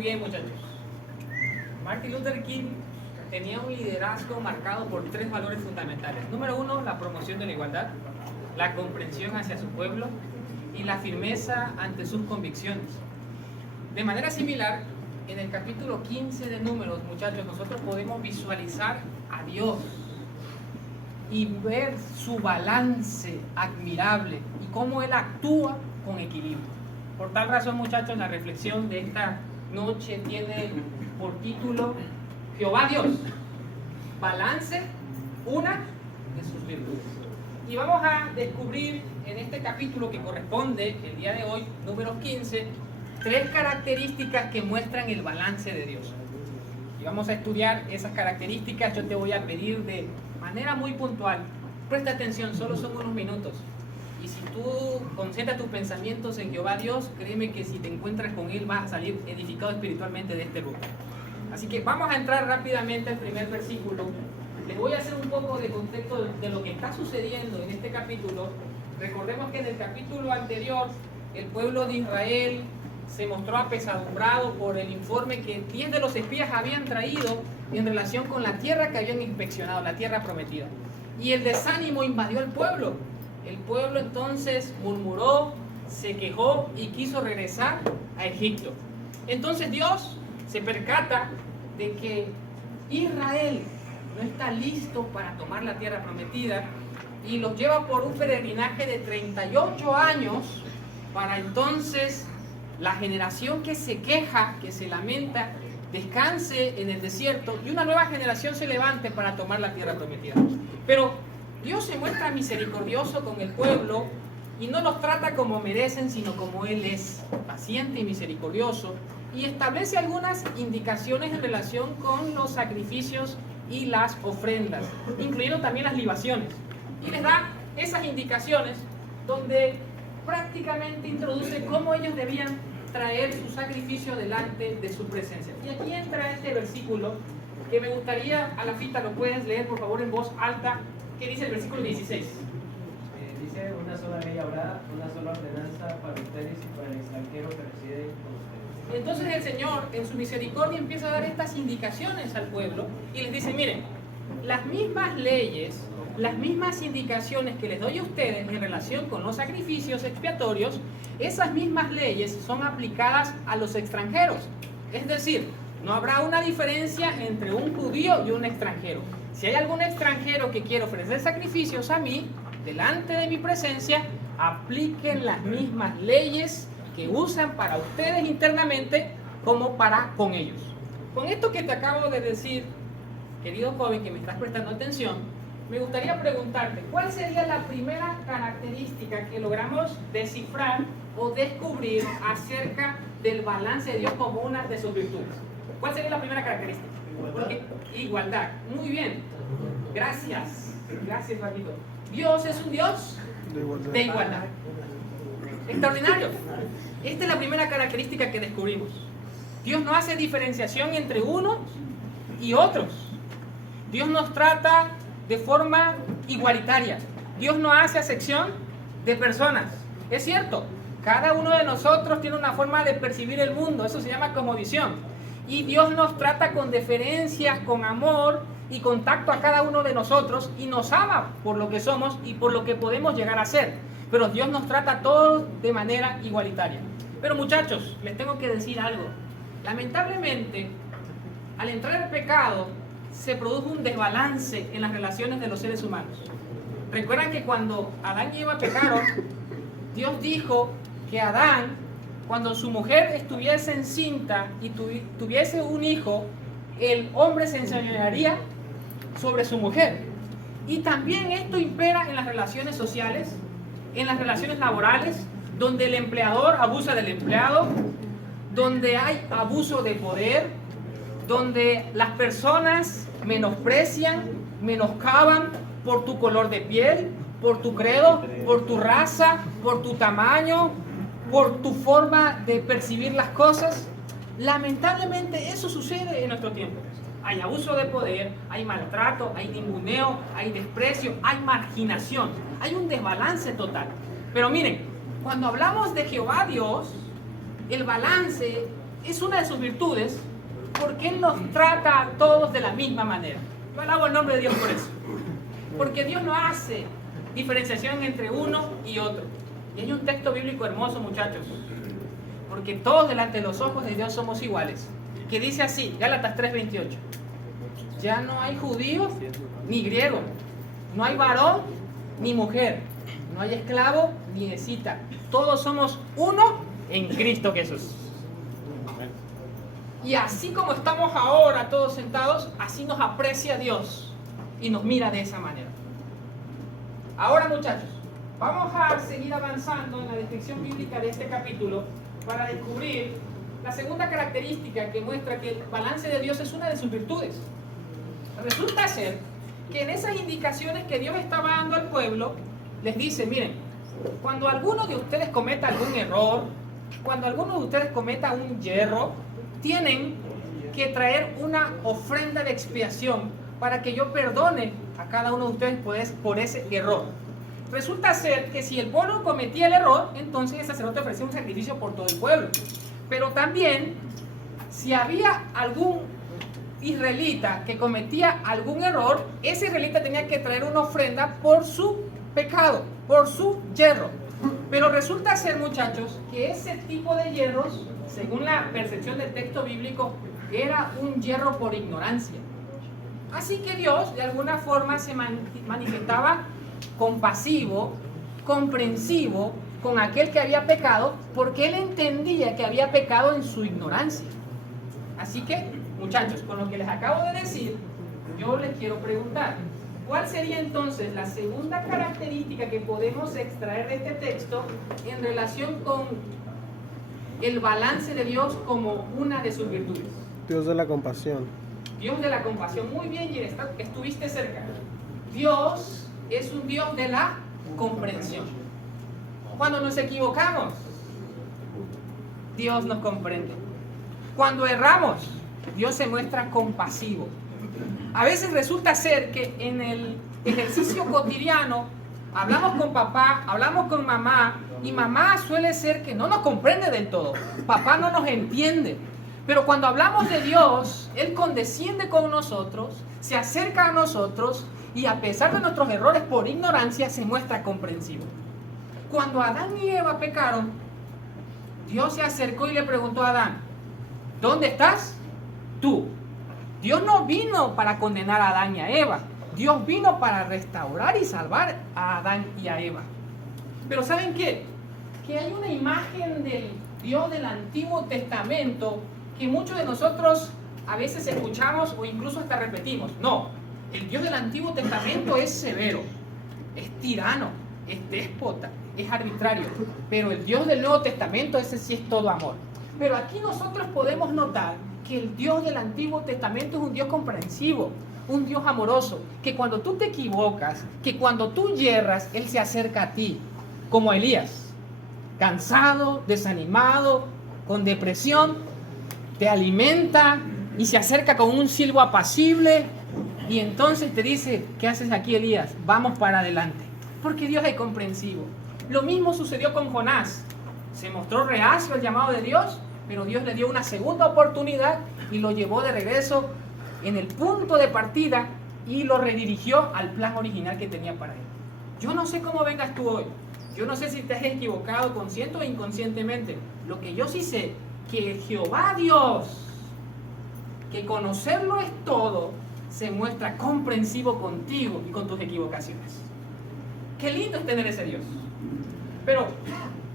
Muy bien, muchachos. Martin Luther King tenía un liderazgo marcado por 3 valores fundamentales. Número 1, la promoción de la igualdad, la comprensión hacia su pueblo y la firmeza ante sus convicciones. De manera similar, en el capítulo 15 de Números, muchachos, nosotros podemos visualizar a Dios y ver su balance admirable y cómo Él actúa con equilibrio. Por tal razón, muchachos, la reflexión de esta noche tiene por título Jehová Dios, balance, una de sus virtudes. Y vamos a descubrir en este capítulo que corresponde el día de hoy, Números 15, 3 características que muestran el balance de Dios. Y vamos a estudiar esas características. Yo te voy a pedir de manera muy puntual, presta atención, solo son unos minutos. Y si tú concentras tus pensamientos en Jehová Dios, créeme que si te encuentras con Él vas a salir edificado espiritualmente de este lugar. Así que vamos a entrar rápidamente al primer versículo. Les voy a hacer un poco de contexto de lo que está sucediendo en este capítulo. Recordemos que en el capítulo anterior el pueblo de Israel se mostró apesadumbrado por el informe que 10 de los espías habían traído en relación con la tierra que habían inspeccionado, la tierra prometida. Y el desánimo invadió al pueblo. El pueblo entonces murmuró, se quejó y quiso regresar a Egipto. Entonces Dios se percata de que Israel no está listo para tomar la tierra prometida y los lleva por un peregrinaje de 38 años para entonces la generación que se queja, que se lamenta, descanse en el desierto y una nueva generación se levante para tomar la tierra prometida. Pero Dios se muestra misericordioso con el pueblo y no los trata como merecen, sino como Él es, paciente y misericordioso, y establece algunas indicaciones en relación con los sacrificios y las ofrendas, incluyendo también las libaciones. Y les da esas indicaciones donde prácticamente introduce cómo ellos debían traer su sacrificio delante de su presencia. Y aquí entra este versículo que me gustaría, a la fita lo puedes leer por favor en voz alta, que dice el versículo 16. Dice: una sola ley habrá, una sola ordenanza para ustedes y para el extranjero que reside con ustedes. Entonces el Señor en su misericordia empieza a dar estas indicaciones al pueblo y les dice: miren, las mismas leyes, las mismas indicaciones que les doy a ustedes en relación con los sacrificios expiatorios, esas mismas leyes son aplicadas a los extranjeros. Es decir, no habrá una diferencia entre un judío y un extranjero. Si hay algún extranjero que quiere ofrecer sacrificios a mí, delante de mi presencia, apliquen las mismas leyes que usan para ustedes internamente como para con ellos. Con esto que te acabo de decir, querido joven que me estás prestando atención, me gustaría preguntarte, ¿cuál sería la primera característica que logramos descifrar o descubrir acerca del balance de Dios como una de sus virtudes? ¿Cuál sería la primera característica? Porque, igualdad. Muy bien. Gracias. Gracias, Ramito. Dios es un Dios de igualdad. Extraordinario. Esta es la primera característica que descubrimos. Dios no hace diferenciación entre unos y otros. Dios nos trata de forma igualitaria. Dios no hace acepción de personas. Es cierto, cada uno de nosotros tiene una forma de percibir el mundo. Eso se llama cosmovisión. Y Dios nos trata con deferencia, con amor y contacto a cada uno de nosotros y nos ama por lo que somos y por lo que podemos llegar a ser. Pero Dios nos trata a todos de manera igualitaria. Pero muchachos, les tengo que decir algo. Lamentablemente, al entrar el pecado, se produjo un desbalance en las relaciones de los seres humanos. Recuerdan que cuando Adán y Eva pecaron, Dios dijo que Adán, cuando su mujer estuviese encinta y tuviese un hijo, el hombre se enseñorearía sobre su mujer. Y también esto impera en las relaciones sociales, en las relaciones laborales, donde el empleador abusa del empleado, donde hay abuso de poder, donde las personas menosprecian, menoscaban por tu color de piel, por tu credo, por tu raza, por tu tamaño, por tu forma de percibir las cosas. Lamentablemente eso sucede en nuestro tiempo. Hay abuso de poder, hay maltrato, hay ninguneo, hay desprecio, hay marginación, hay un desbalance total. Pero miren, cuando hablamos de Jehová Dios, el balance es una de sus virtudes porque Él nos trata a todos de la misma manera. Yo alabo el nombre de Dios por eso. Porque Dios no hace diferenciación entre uno y otro. Y hay un texto bíblico hermoso, muchachos. Porque todos delante de los ojos de Dios somos iguales. Que dice así, Gálatas 3:28. Ya no hay judío ni griego. No hay varón ni mujer. No hay esclavo ni escita. Todos somos uno en Cristo Jesús. Y así como estamos ahora todos sentados, así nos aprecia Dios y nos mira de esa manera. Ahora, muchachos, vamos a seguir avanzando en la descripción bíblica de este capítulo para descubrir la segunda característica que muestra que el balance de Dios es una de sus virtudes. Resulta ser que en esas indicaciones que Dios estaba dando al pueblo, les dice, miren, cuando alguno de ustedes cometa algún error, cuando alguno de ustedes cometa un yerro, tienen que traer una ofrenda de expiación para que yo perdone a cada uno de ustedes por ese error. Resulta ser que si el pueblo cometía el error, entonces el sacerdote ofrecía un sacrificio por todo el pueblo. Pero también, si había algún israelita que cometía algún error, ese israelita tenía que traer una ofrenda por su pecado, por su yerro. Pero resulta ser, muchachos, que ese tipo de yerros, según la percepción del texto bíblico, era un yerro por ignorancia. Así que Dios, de alguna forma, se manifestaba compasivo, comprensivo con aquel que había pecado, porque él entendía que había pecado en su ignorancia. Así que, muchachos, con lo que les acabo de decir, yo les quiero preguntar, ¿cuál sería entonces la segunda característica que podemos extraer de este texto en relación con el balance de Dios como una de sus virtudes? Dios de la compasión. Dios de la compasión. Muy bien, Jerez, estuviste cerca. Dios es un Dios de la comprensión. Cuando nos equivocamos, Dios nos comprende. Cuando erramos, Dios se muestra compasivo. A veces resulta ser que en el ejercicio cotidiano hablamos con papá, hablamos con mamá, y mamá suele ser que no nos comprende del todo. Papá no nos entiende. Pero cuando hablamos de Dios, Él condesciende con nosotros, se acerca a nosotros y a pesar de nuestros errores por ignorancia se muestra comprensivo. Cuando Adán y Eva pecaron, Dios se acercó y le preguntó a Adán, ¿dónde estás tú? Dios no vino para condenar a Adán y a Eva. Dios vino para restaurar y salvar a Adán y a Eva. Pero ¿saben qué? Que hay una imagen del Dios del Antiguo Testamento que muchos de nosotros a veces escuchamos o incluso hasta repetimos. No, el Dios del Antiguo Testamento es severo, es tirano, es déspota, es arbitrario. Pero el Dios del Nuevo Testamento, ese sí es todo amor. Pero aquí nosotros podemos notar que el Dios del Antiguo Testamento es un Dios comprensivo, un Dios amoroso, que cuando tú te equivocas, que cuando tú yerras, Él se acerca a ti, como Elías, cansado, desanimado, con depresión, te alimenta y se acerca con un silbo apacible y entonces te dice, ¿qué haces aquí, Elías? Vamos para adelante, porque Dios es comprensivo. Lo mismo sucedió con Jonás, se mostró reacio al llamado de Dios, pero Dios le dio una segunda oportunidad y lo llevó de regreso en el punto de partida y lo redirigió al plan original que tenía para él. Yo no sé cómo vengas tú hoy, yo no sé si te has equivocado consciente o inconscientemente. Lo que yo sí sé, que Jehová Dios, que conocerlo es todo, se muestra comprensivo contigo y con tus equivocaciones. Qué lindo es tener ese Dios. Pero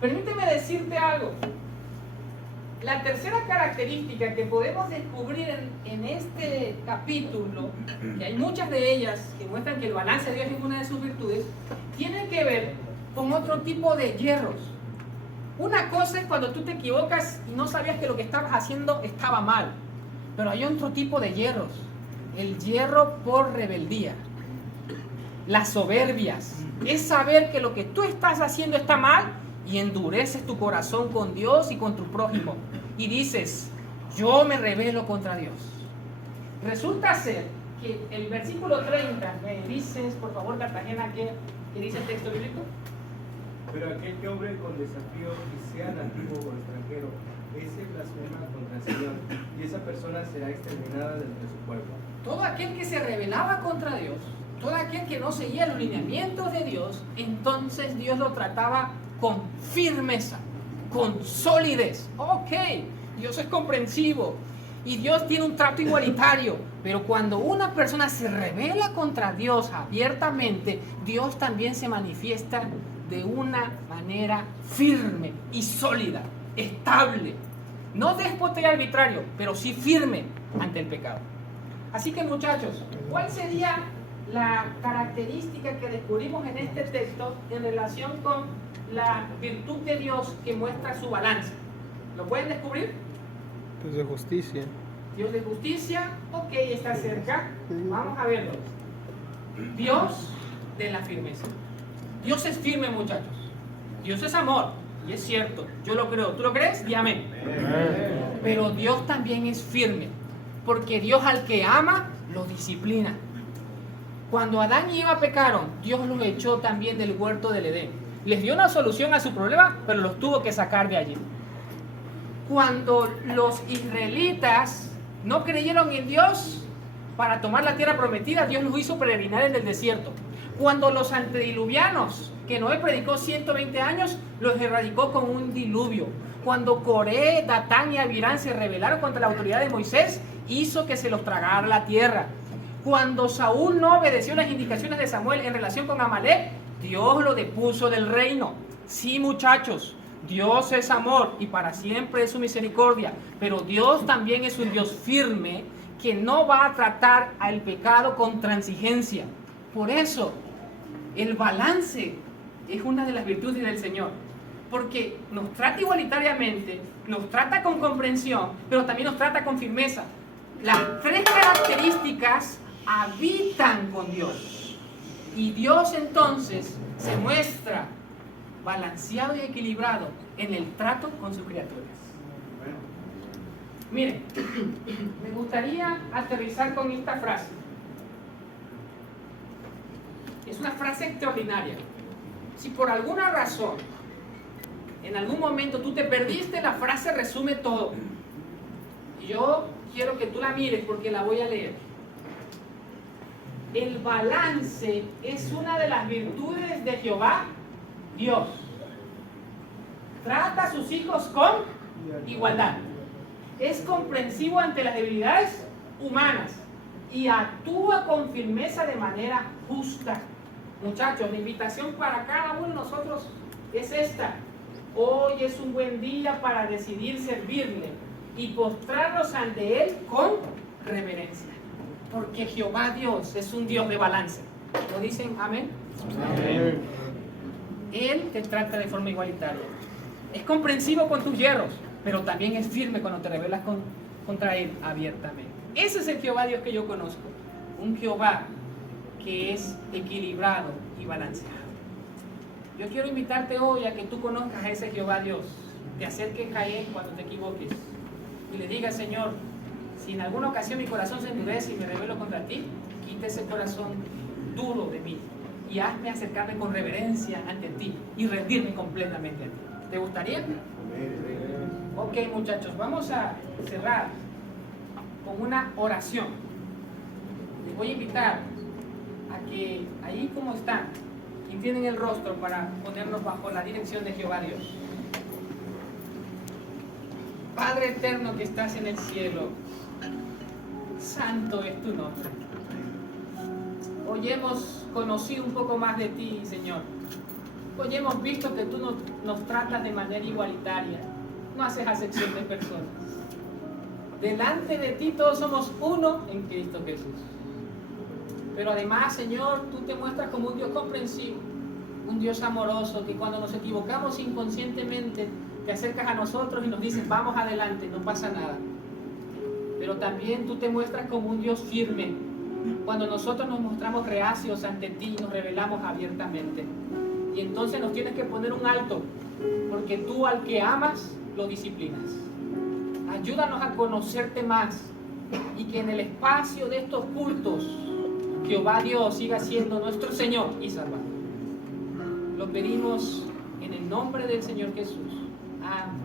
permíteme decirte algo. La tercera característica que podemos descubrir en este capítulo, que hay muchas de ellas que muestran que el balance de Dios es una de sus virtudes, tiene que ver con otro tipo de hierros. Una cosa es cuando tú te equivocas y no sabías que lo que estabas haciendo estaba mal, pero hay otro tipo de hierros, el hierro por rebeldía, las soberbias, es saber que lo que tú estás haciendo está mal y endureces tu corazón con Dios y con tu prójimo y dices, yo me rebelo contra Dios. Resulta ser que el versículo 30, me dices por favor, Cartagena, ¿qué dice el texto bíblico? Pero aquel que obre con desafío y sea nativo o extranjero, ese blasfema contra el Señor, y esa persona será exterminada de entre su pueblo. Todo aquel que se rebelaba contra Dios, todo aquel que no seguía los lineamientos de Dios, entonces Dios lo trataba con firmeza, con solidez. Ok, Dios es comprensivo y Dios tiene un trato igualitario, pero cuando una persona se rebela contra Dios abiertamente, Dios también se manifiesta de una manera firme y sólida, estable, no déspota y arbitrario, pero sí firme ante el pecado. Así que, muchachos, ¿cuál sería la característica que descubrimos en este texto en relación con la virtud de Dios que muestra su balanza? ¿Lo pueden descubrir? Pues de justicia. Dios de justicia, ok, está cerca. Vamos a verlo. Dios de la firmeza. Dios es firme, muchachos. Dios es amor. Y es cierto, yo lo creo. ¿Tú lo crees? Di amén. Pero Dios también es firme. Porque Dios al que ama, lo disciplina. Cuando Adán y Eva pecaron, Dios los echó también del huerto del Edén. Les dio una solución a su problema, pero los tuvo que sacar de allí. Cuando los israelitas no creyeron en Dios para tomar la tierra prometida, Dios los hizo peregrinar en el desierto. Cuando los antediluvianos, que Noé predicó 120 años, los erradicó con un diluvio. Cuando Coré, Datán y Abirán se rebelaron contra la autoridad de Moisés, hizo que se los tragara la tierra. Cuando Saúl no obedeció las indicaciones de Samuel en relación con Amalek, Dios lo depuso del reino. Sí, muchachos, Dios es amor y para siempre es su misericordia, pero Dios también es un Dios firme que no va a tratar al pecado con transigencia. Por eso, el balance es una de las virtudes del Señor, porque nos trata igualitariamente, nos trata con comprensión, pero también nos trata con firmeza. Las tres características habitan con Dios. Y Dios entonces se muestra balanceado y equilibrado en el trato con sus criaturas. Miren, me gustaría aterrizar con esta frase. Es una frase extraordinaria. Si por alguna razón, en algún momento tú te perdiste, la frase resume todo. Y yo quiero que tú la mires porque la voy a leer. El balance es una de las virtudes de Jehová, Dios. Trata a sus hijos con igualdad. Es comprensivo ante las debilidades humanas y actúa con firmeza de manera justa. Muchachos, la invitación para cada uno de nosotros es esta. Hoy es un buen día para decidir servirle y postrarnos ante Él con reverencia. Porque Jehová Dios es un Dios de balance. ¿Lo dicen amén? Amén. Él te trata de forma igualitaria. Es comprensivo con tus yerros, pero también es firme cuando te rebelas contra Él abiertamente. Ese es el Jehová Dios que yo conozco. Un Jehová que es equilibrado y balanceado. Yo quiero invitarte hoy a que tú conozcas a ese Jehová Dios. Te acerques a Él cuando te equivoques y le digas: Señor, si en alguna ocasión mi corazón se endurece y me rebelo contra ti, quita ese corazón duro de mí y hazme acercarme con reverencia ante ti y rendirme completamente a ti. ¿Te gustaría? Ok, muchachos, vamos a cerrar con una oración. Les voy a invitar a que ahí como están, inclinen el rostro para ponernos bajo la dirección de Jehová Dios. Padre eterno que estás en el cielo, santo es tu nombre. Hoy hemos conocido un poco más de ti, Señor. Hoy hemos visto que tú nos tratas de manera igualitaria. No haces acepción de personas. Delante de ti todos somos uno en Cristo Jesús. Pero además, Señor, tú te muestras como un Dios comprensivo, un Dios amoroso, que cuando nos equivocamos inconscientemente, te acercas a nosotros y nos dices: vamos adelante, no pasa nada. Pero también tú te muestras como un Dios firme, cuando nosotros nos mostramos reacios ante ti y nos rebelamos abiertamente. Y entonces nos tienes que poner un alto, porque tú al que amas, lo disciplinas. Ayúdanos a conocerte más y que en el espacio de estos cultos Jehová Dios siga siendo nuestro Señor y Salvador. Lo pedimos en nombre del Señor Jesús. Amén.